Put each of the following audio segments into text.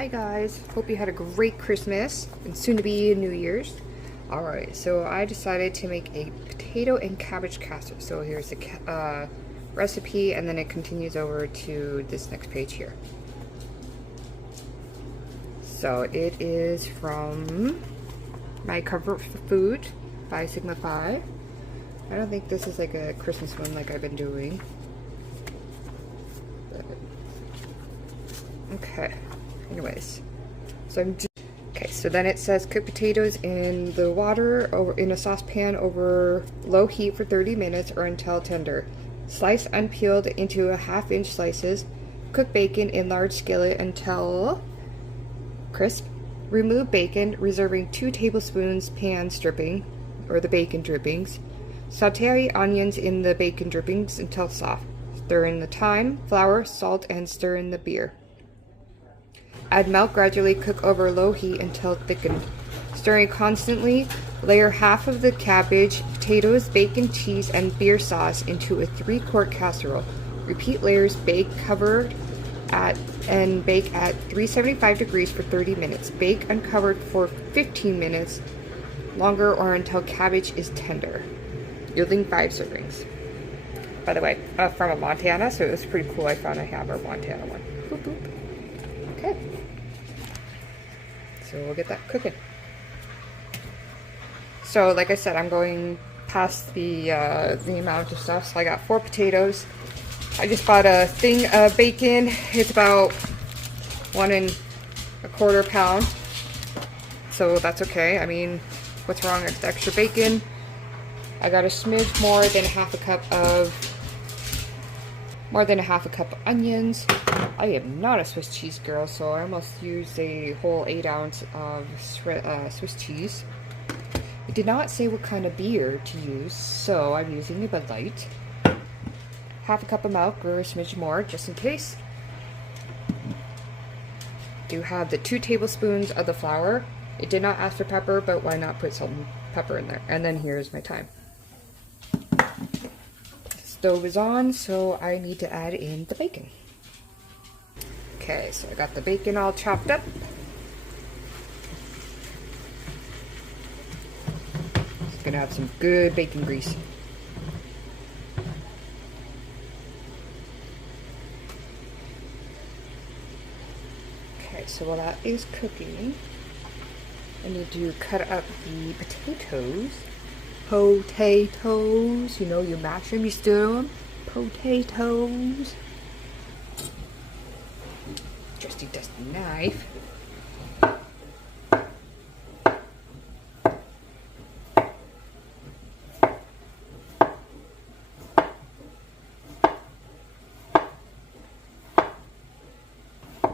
Hi guys, hope you had a great Christmas and soon to be New Year's. Alright, so I decided to make a potato and cabbage casserole. So here's the recipe, and then it continues over to this next page here. So it is from My Comfort Food by Sigma 5. I don't think this is like a Christmas one like I've been doing. But, okay. Anyways, so so then it says cook potatoes in the water or in a saucepan over low heat for 30 minutes or until tender. Slice unpeeled into 1/2-inch slices. Cook bacon in large skillet until crisp. Remove bacon, reserving 2 tablespoons pan dripping or the bacon drippings. Sauté onions in the bacon drippings until soft. Stir in the thyme, flour, salt, and stir in the beer. Add milk, gradually cook over low heat until thickened. Stirring constantly, layer half of the cabbage, potatoes, bacon, cheese, and beer sauce into a 3-quart casserole. Repeat layers, bake covered and bake at 375 degrees for 30 minutes. Bake uncovered for 15 minutes longer or until cabbage is tender, yielding 5 servings. By the way, from Montana, so it was pretty cool. I found I have our Montana one. Boop, boop. Okay. So we'll get that cooking. So like I said, I'm going past the amount of stuff. So I got 4 potatoes. I just bought a thing of bacon. It's about 1 1/4 pound. So that's okay. I mean, what's wrong with the extra bacon? I got a smidge more than half a cup of onions. I am not a Swiss cheese girl, so I almost used a whole 8 ounce of Swiss cheese. It did not say what kind of beer to use, so I'm using a Bud Light. Half a cup of milk or a smidge more, just in case. Do have the 2 tablespoons of the flour. It did not ask for pepper, but why not put salt and pepper in there? And then here's my thyme. Stove is on, so I need to add in the bacon. Okay, so I got the bacon all chopped up. It's gonna have some good bacon grease. Okay, so while that is cooking, I need to cut up the potatoes. Potatoes, you know, you mash them, you stir them. Potatoes. Trusty dusty knife.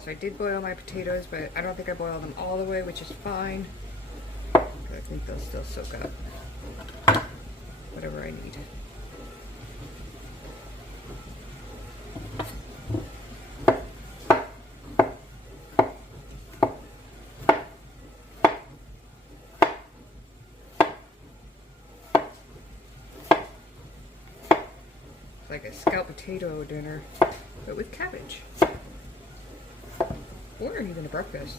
So I did boil my potatoes, but I don't think I boiled them all the way, which is fine. But I think they'll still soak up whatever I need. It's like a scalloped potato dinner, but with cabbage. Or even a breakfast.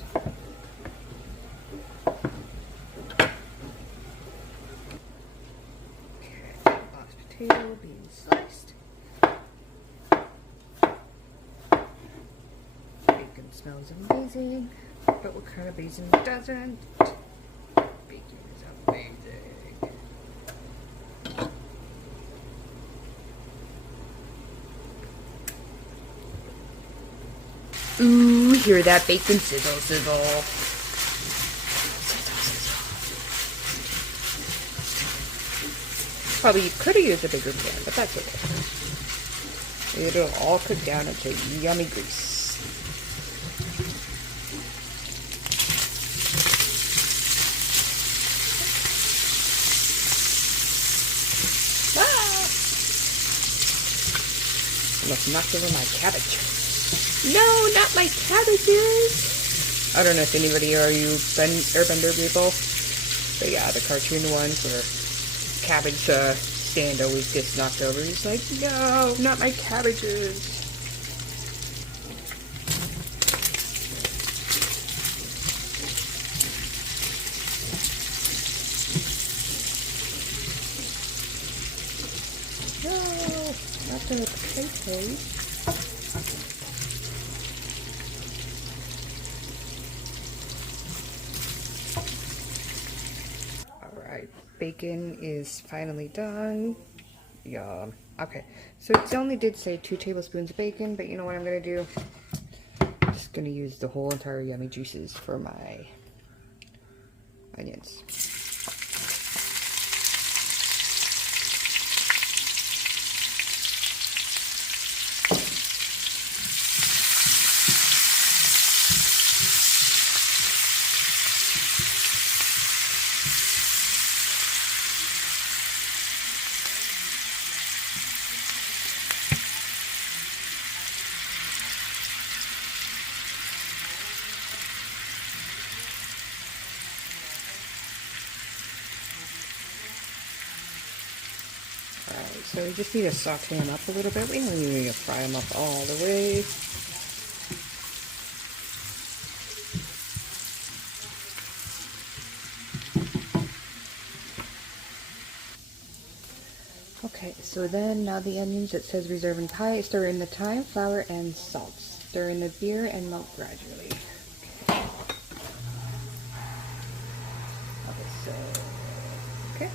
Potato being sliced. Bacon smells amazing, but what kind of bacon doesn't? Bacon is amazing. Ooh, hear that bacon sizzle, sizzle. Probably could have used a bigger pan, but that's okay. It'll all cook down into yummy grease. Ah! Almost knocked over my cabbage. No, not my cabbages! I don't know if anybody are you Airbender people, but yeah, the cartoon ones where cabbage stand always gets knocked over. He's like, no, not my cabbages. after the potatoes. Alright, bacon is finally done. Yum. Okay, so it only did say 2 tablespoons of bacon, but you know what I'm gonna do? I'm just gonna use the whole entire yummy juices for my onions. Alright, so we just need to saute them up a little bit. We don't even need to fry them up all the way. Okay, so then now the onions, it says reserve in pie. Stir in the thyme, flour, and salt. Stir in the beer and melt gradually. Okay. Okay, so okay.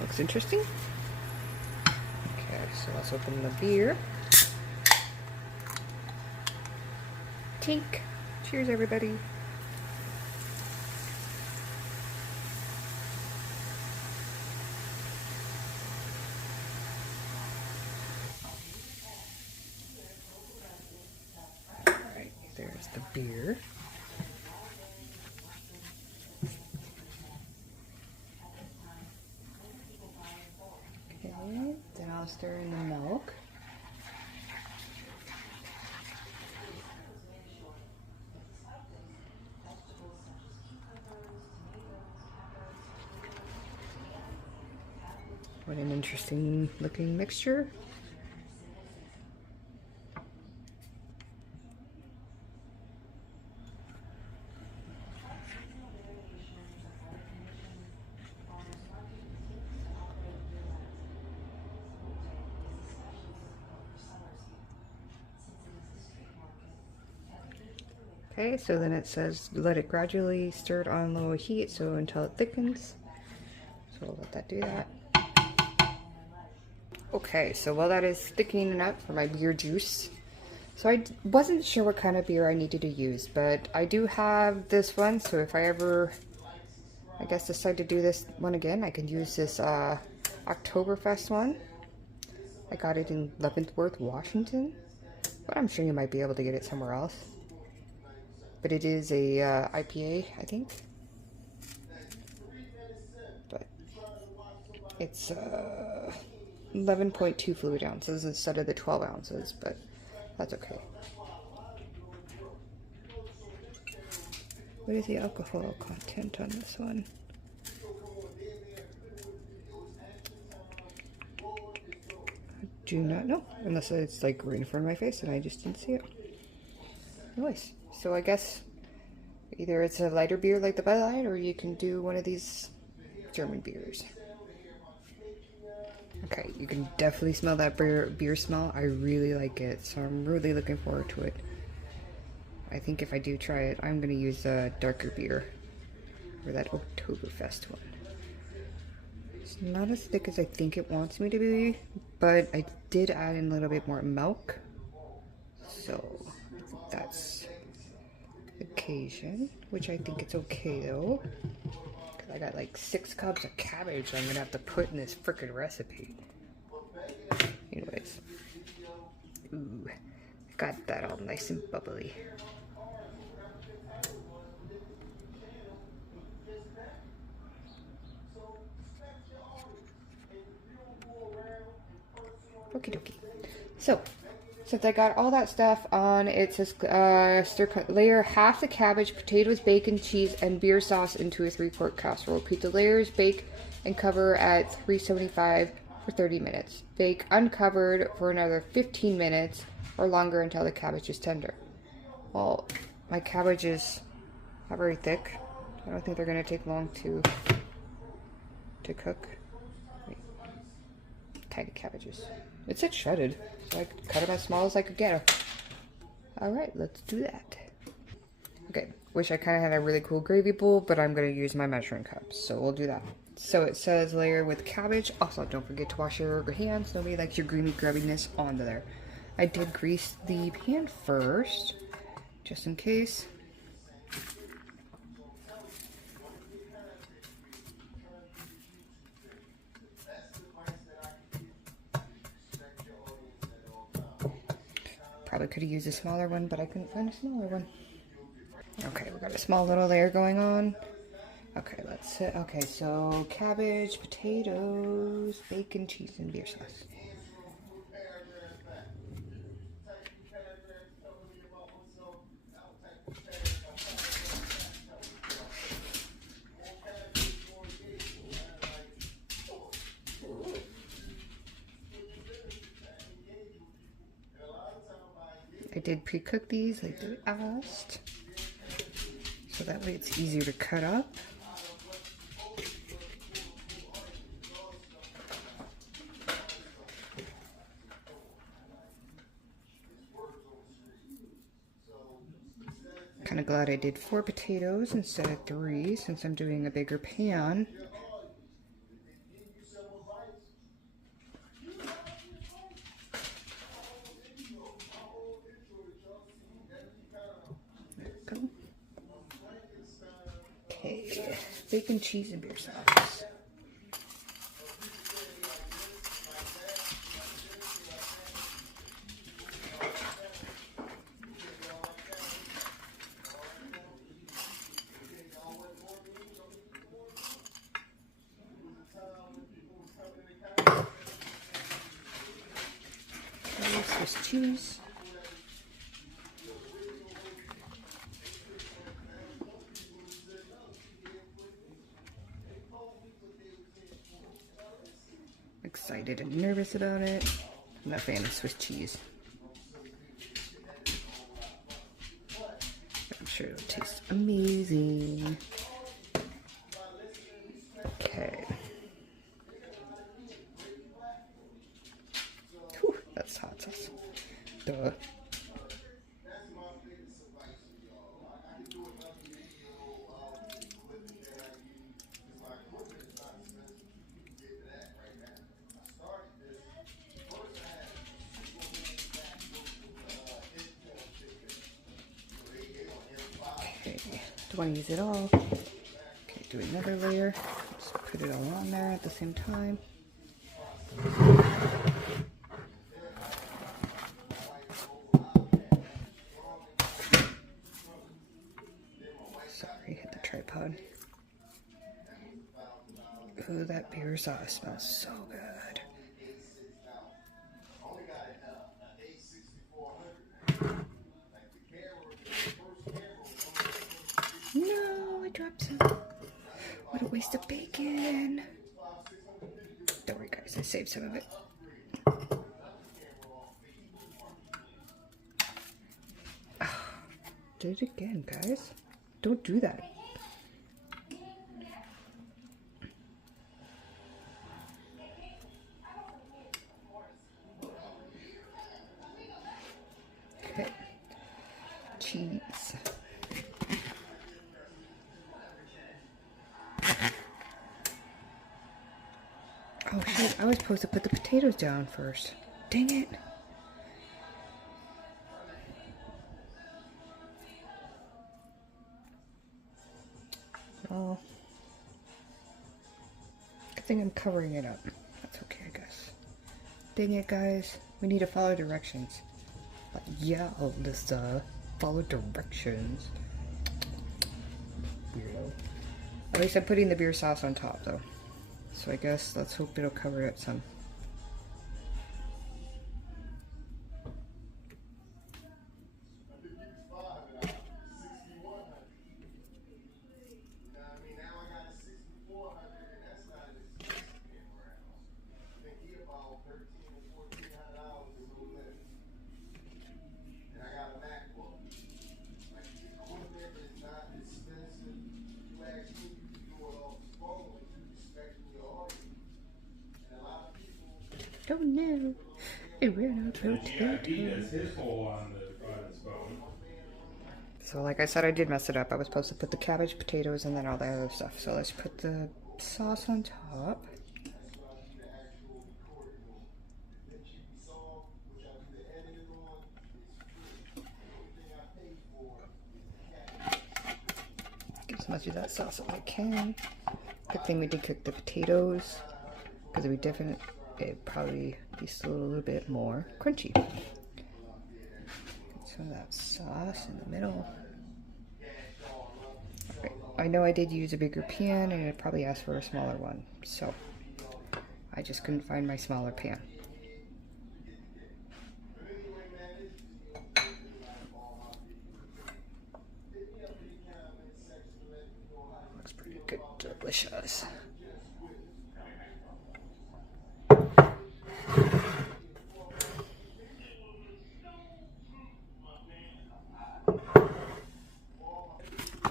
Looks interesting. Okay, so let's open the beer. Tink. Cheers, everybody. Alright, there's the beer. Okay, then I'll stir in the milk. What an interesting looking mixture. Okay, so then it says let it gradually stir it on low heat so until it thickens. So we'll let that do that. Okay, so while that is thickening up for my beer juice, so I wasn't sure what kind of beer I needed to use, but I do have this one, so if I ever, I guess, decide to do this one again, I can use this Oktoberfest one. I got it in Leavenworth, Washington, but I'm sure you might be able to get it somewhere else. But it is a IPA, I think. But it's 11.2 fluid ounces instead of the 12 ounces, but that's okay. What is the alcohol content on this one? I do not know, unless it's like right in front of my face and I just didn't see it. Anyways, so I guess either it's a lighter beer like the Bud Light, or you can do one of these German beers. Okay, you can definitely smell that beer smell. I really like it, so I'm really looking forward to it. I think if I do try it, I'm going to use a darker beer, or that Oktoberfest one. It's not as thick as I think it wants me to be, but I did add in a little bit more milk, so I think that's the occasion, which I think it's okay though. I got like 6 cups of cabbage I'm gonna have to put in this frickin' recipe. Anyways. Ooh. Got that all nice and bubbly. Okie dokie. So, Since I got all that stuff on, it says layer half the cabbage, potatoes, bacon, cheese, and beer sauce into a 3-quart casserole. Repeat the layers, bake, and cover at 375 for 30 minutes. Bake uncovered for another 15 minutes or longer until the cabbage is tender. Well, my cabbage is not very thick. I don't think they're going to take long to cook. Wait. Tiny cabbages. It said shredded, so I cut them as small as I could get them. Alright, let's do that. Okay, wish I kind of had a really cool gravy bowl, but I'm going to use my measuring cup, so we'll do that. So it says layer with cabbage. Also, don't forget to wash your hands. Nobody likes your greeny grubbiness onto there. I did grease the pan first, just in case. Probably could have used a smaller one, but I couldn't find a smaller one. Okay, we got a small little layer going on. Okay, let's see. Okay, so cabbage, potatoes, bacon, cheese, and beer sauce. I did pre-cook these like they asked, so that way it's easier to cut up. Kind of glad I did 4 potatoes instead of 3 since I'm doing a bigger pan. Okay, bacon, cheese, and beer sauce. Okay, Swiss cheese. Excited and nervous about it. I'm not a fan of Swiss cheese. But I'm sure it'll taste amazing. Okay. Whew, that's hot sauce. Duh. Don't want to use it all. Okay, do another layer. Just put it all on there at the same time. Sorry, hit the tripod. Ooh, that beer sauce smells so good. No, I dropped some. What a waste of bacon. Don't worry, guys, I saved some of it. Oh, did it again, guys. Don't do that. Okay. Cheese. Oh shit, I was supposed to put the potatoes down first. Dang it. Oh. I think I'm covering it up. That's okay, I guess. Dang it, guys. We need to follow directions. Yeah, Alyssa. Follow directions. Weirdo. At least I'm putting the beer sauce on top, though. So I guess let's hope it'll cover it some. Oh no, I ran out of potatoes. So like I said, I did mess it up. I was supposed to put the cabbage, potatoes, and then all the other stuff. So let's put the sauce on top. Get as much of that sauce as I can. Good thing we did cook the potatoes, because it'd probably be still a little bit more crunchy. Get some of that sauce in the middle. Right. I know I did use a bigger pan, and it probably asked for a smaller one, so I just couldn't find my smaller pan. Looks pretty good, delicious.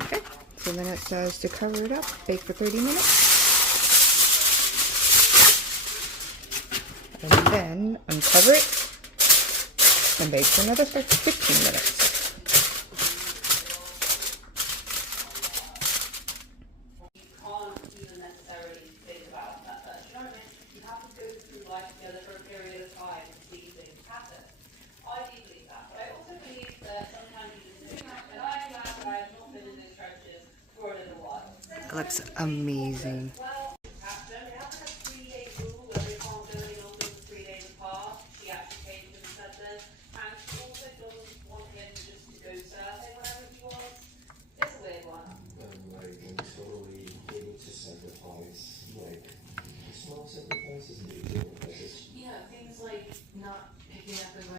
Okay, so then it says to cover it up, bake for 30 minutes. And then uncover it and bake for another 15 minutes. It looks amazing. Yeah, things like not picking up the